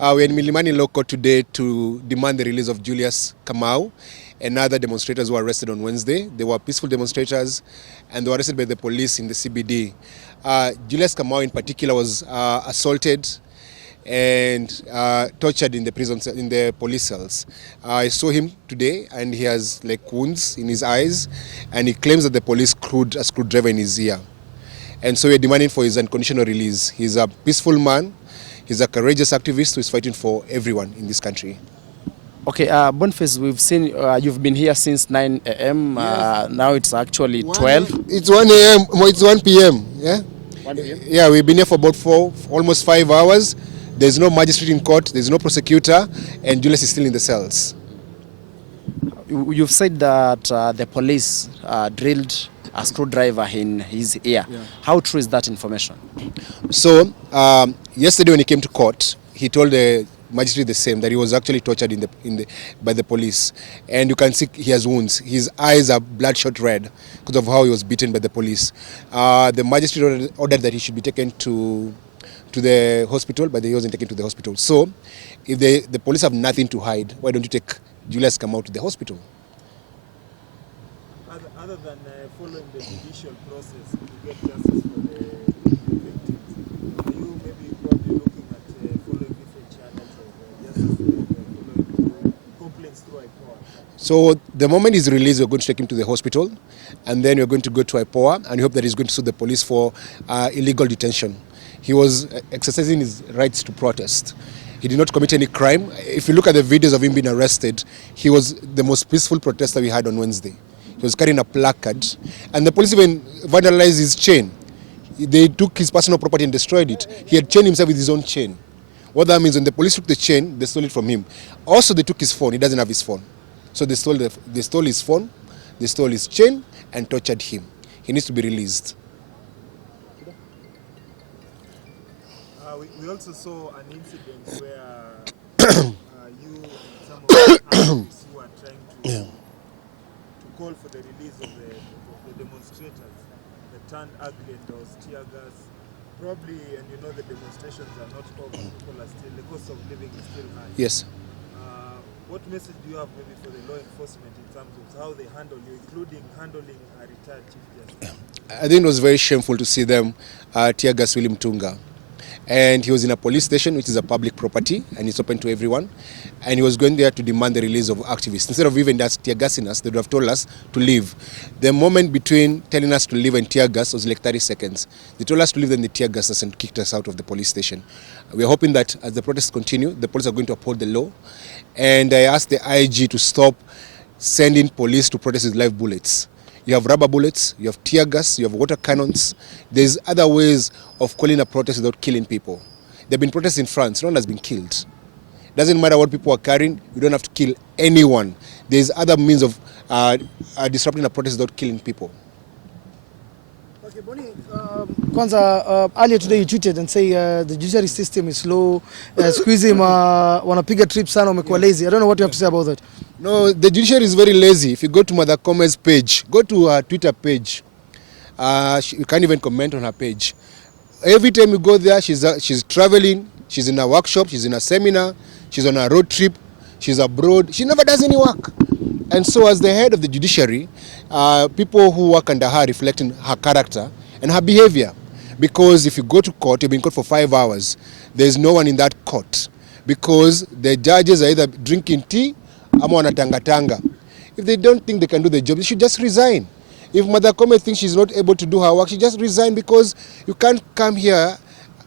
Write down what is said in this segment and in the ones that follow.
We're in Milimani Law Court today to demand the release of Julius, Kamau, and other demonstrators who were arrested on Wednesday. They were peaceful demonstrators and they were arrested by the police in the CBD. Julius Kamau in particular was assaulted and tortured in the prisons, in the police cells. I saw him today and he has like wounds in his eyes and he claims that the police screwed a screwdriver in his ear. And so we're demanding for his unconditional release. He's a peaceful man. He's a courageous activist who is fighting for everyone in this country. Okay, Boniface, we've seen you've been here since 9 a.m. Yes. Now it's actually 12. It's 1 a.m. It's 1 p.m. Yeah. 1 p.m. Yeah, we've been here for about almost 5 hours. There's no magistrate in court. There's no prosecutor, and Julius is still in the cells. You've said that the police drilled a screwdriver in his ear. Yeah. How true is that information? So yesterday when he came to court, he told the magistrate the same, that he was actually tortured by the police, and you can see he has wounds. His eyes are bloodshot red because of how he was beaten by the police. The magistrate ordered that he should be taken to the hospital, but he wasn't taken to the hospital. So if the police have nothing to hide, why don't you take Julius Kamau to the hospital? Other than following the judicial process to get justice for the victims, are you maybe probably looking at following different channels of justice, following complaints through IPOA? So the moment he's released, we're going to take him to the hospital, and then we're going to go to IPOA, and we hope that he's going to sue the police for illegal detention. He was exercising his rights to protest. He did not commit any crime. If you look at the videos of him being arrested, he was the most peaceful protester we had on Wednesday. He was carrying a placard, and the police even vandalized his chain. They took his personal property and destroyed it. He had chained himself with his own chain. What that means, when the police took the chain, they stole it from him. Also, they took his phone. He doesn't have his phone. So they stole his phone, they stole his chain, and tortured him. He needs to be released. We also saw an incident where you and some of the activists who are trying to call for the release of the demonstrators that turned ugly and there was tear gas. Probably, and you know the demonstrations are not over, people are still, the cost of living is still high. Yes. What message do you have maybe for the law enforcement in terms of how they handle you, including handling a retired Chief Justice? I think it was very shameful to see them tear gas William Tunga. And he was in a police station, which is a public property, and it's open to everyone. And he was going there to demand the release of activists. Instead of even that tear gassing us, they would have told us to leave. The moment between telling us to leave and tear gas was like 30 seconds. They told us to leave, then they tear gassed us and kicked us out of the police station. We are hoping that as the protests continue, the police are going to uphold the law. And I asked the IG to stop sending police to protest with live bullets. You have rubber bullets, you have tear gas, you have water cannons. There's other ways of calling a protest without killing people. There have been protests in France, no one has been killed. Doesn't matter what people are carrying, you don't have to kill anyone. There's other means of disrupting a protest without killing people. Okay, Bonnie, Kwanza, earlier today you tweeted and say the judiciary system is slow, squeeze him, wanapiga trip sana, umekuwa lazy. I don't know what you have to say about that. No, the judiciary is very lazy. If you go to Mother Kome's page, go to her Twitter page, you can't even comment on her page. Every time you go there, she's traveling, she's in a workshop, she's in a seminar, she's on a road trip, she's abroad. She never does any work. And so as the head of the judiciary, people who work under her reflect in her character and her behavior. Because if you go to court, you've been in court for 5 hours, there's no one in that court. Because the judges are either drinking tea or wanatanga-tanga. If they don't think they can do the job, they should just resign. If Mother Kome thinks she's not able to do her work, she just resign, because you can't come here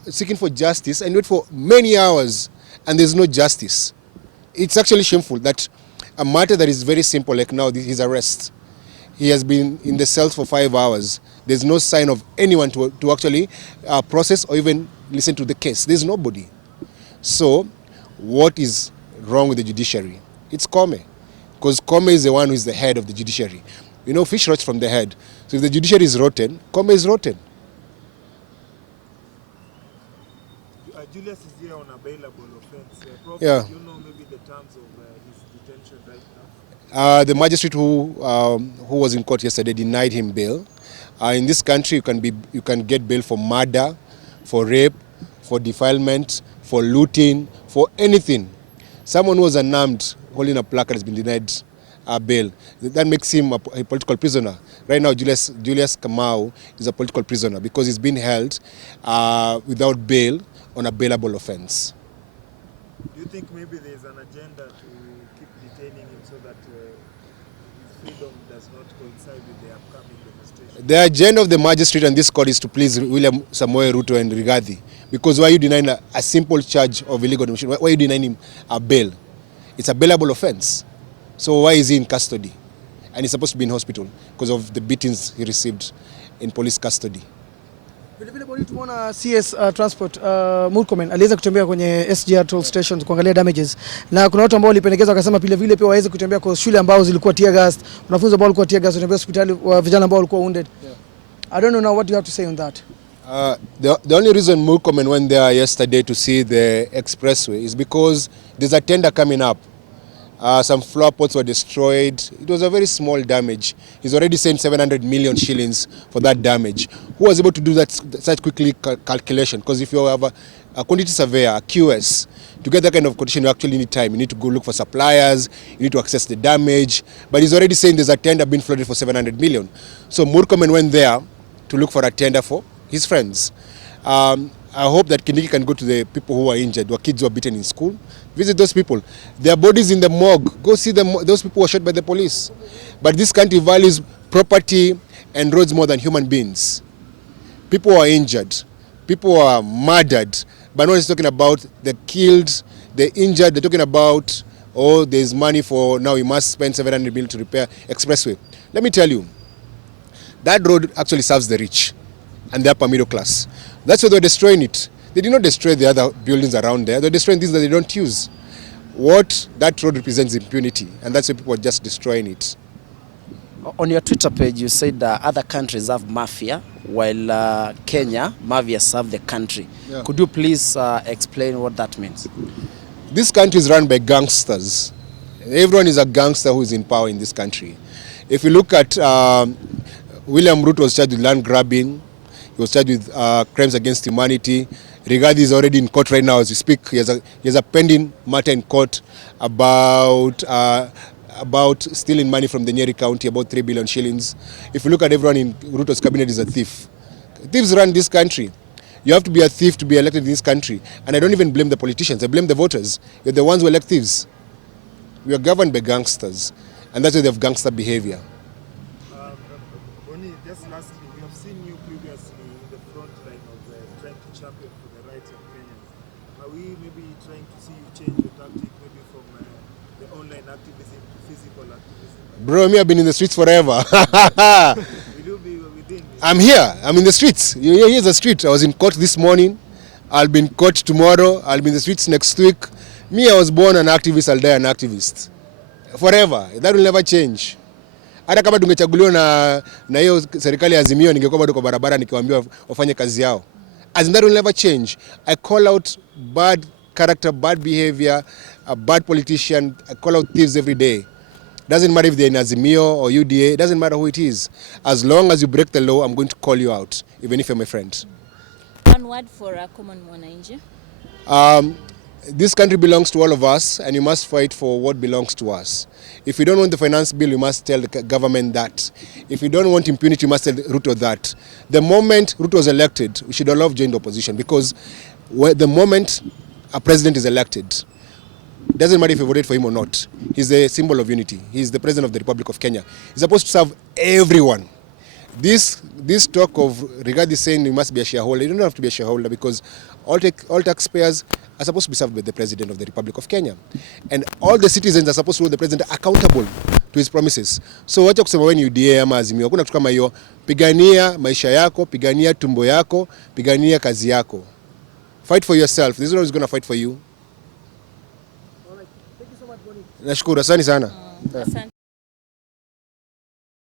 seeking for justice and wait for many hours and there's no justice. It's actually shameful that a matter that is very simple, like now his arrest, he has been in the cells for 5 hours. There's no sign of anyone to actually process or even listen to the case. There's nobody. So what is wrong with the judiciary? It's Kome, because Kome is the one who is the head of the judiciary. You know, fish rots from the head. So if the judiciary is rotten, Kome is rotten. Julius is here on a bailable offense. Yeah. Do you know maybe the terms of his detention right now? The magistrate who was in court yesterday denied him bail. In this country, you can get bail for murder, for rape, for defilement, for looting, for anything. Someone who was unarmed holding a placard has been denied bail. That makes him a political prisoner. Right now, Julius Kamau is a political prisoner because he's been held without bail on a bailable offense. Do you think maybe there's an agenda to keep detaining him so that his freedom does not coincide with the upcoming demonstration? The agenda of the magistrate and this court is to please William Samoei Ruto and Rigathi. Because why are you denying a simple charge of illegal demonstration? Why are you denying him a bail? It's a bailable offense. So why is he in custody? And he's supposed to be in hospital because of the beatings he received in police custody. Vile bodi tumeona CS Transport Murkomen aliweza kutembea kwenye SGR toll stations kuangalia damages, na kuna watu ambao walipendekeza wakasema vile pia waweze kutembea kwa shule ambao zilikuwa tear gas, wanafunzi ambao walikuwa tear gas, watembea hospitali wa vijana ambao walikuwa wounded. I don't know now what you have to say on that. The only reason Murkomen went there yesterday to see the expressway is because there's a tender coming up. Some flower pots were destroyed. It was a very small damage. He's already sent 700 million shillings for that damage. Who was able to do that such quickly calculation? Because if you have a quantity surveyor, a QS, to get that kind of quotation, you actually need time. You need to go look for suppliers. You need to assess the damage. But he's already saying there's a tender being floated for 700 million. So Murkomen went there to look for a tender for his friends. I hope that Kindiki can go to the people who are injured, or kids who are beaten in school. Visit those people. Their bodies in the morgue. Go see them. Those people were shot by the police. But this country values property and roads more than human beings. People are injured. People are murdered. But no one is talking about the killed, the injured. They're talking about, oh, there's money for, now we must spend 700 million to repair expressway. Let me tell you, that road actually serves the rich and the upper middle class. That's why they're destroying it. They did not destroy the other buildings around there. They're destroying things that they don't use. What that road represents impunity, and that's why people are just destroying it. On your Twitter page, you said other countries have mafia, while Kenya, mafia serve the country. Yeah. Could you please explain what that means? This country is run by gangsters. Everyone is a gangster who is in power in this country. If you look at William Ruto was charged with land grabbing. He was charged with crimes against humanity. Rigathi is already in court right now as we speak. He has a pending matter in court about stealing money from the Nyeri County, about 3 billion shillings. If you look at everyone in Ruto's cabinet is a thief. Thieves run this country. You have to be a thief to be elected in this country. And I don't even blame the politicians. I blame the voters. You're the ones who elect thieves. We are governed by gangsters. And that's why they have gangster behavior. Just lastly, we have seen you previously in the front line of trying to champion for the rights of Kenyans. Are we maybe trying to see you change your tactic, maybe from the online activism to physical activism? Bro, me, I've been in the streets forever. Will you be within? I'm here. I'm in the streets. Here's the street. I was in court this morning. I'll be in court tomorrow. I'll be in the streets next week. Me, I was born an activist. I'll die an activist. Forever. That will never change. Hata kama tungechaguliwa na hiyo serikali ya Azimio, ningekuwa bado kwa barabara nikiwaambia wafanye kazi yao. As in that will never change. I call out bad character, bad behavior, a bad politician. I call out thieves every day. Doesn't matter if they're in Azimio or UDA. Doesn't matter who it is. As long as you break the law, I'm going to call you out, even if you're my friend. One word for a common mwananchi. This country belongs to all of us, and you must fight for what belongs to us. If you don't want the finance bill, you must tell the government that. If you don't want impunity, you must tell Ruto that. The moment Ruto was elected, we should all have joined the opposition, because the moment a president is elected, it doesn't matter if you voted for him or not. He's the symbol of unity. He's the president of the Republic of Kenya. He's supposed to serve everyone. This talk of Rigathi saying you must be a shareholder, you don't have to be a shareholder, because all taxpayers are supposed to be served by the President of the Republic of Kenya. And all the citizens are supposed to hold the President accountable to his promises. So wacha kusema wewe ni UDA ama Azimio. Hakuna kitu kama hiyo. Pigania maisha yako, pigania tumbo yako, pigania kazi yako. Fight for yourself. This is who's going to fight for you. All right. Thank you so much, Bonnie. Nashukuru, asante sana. Asante.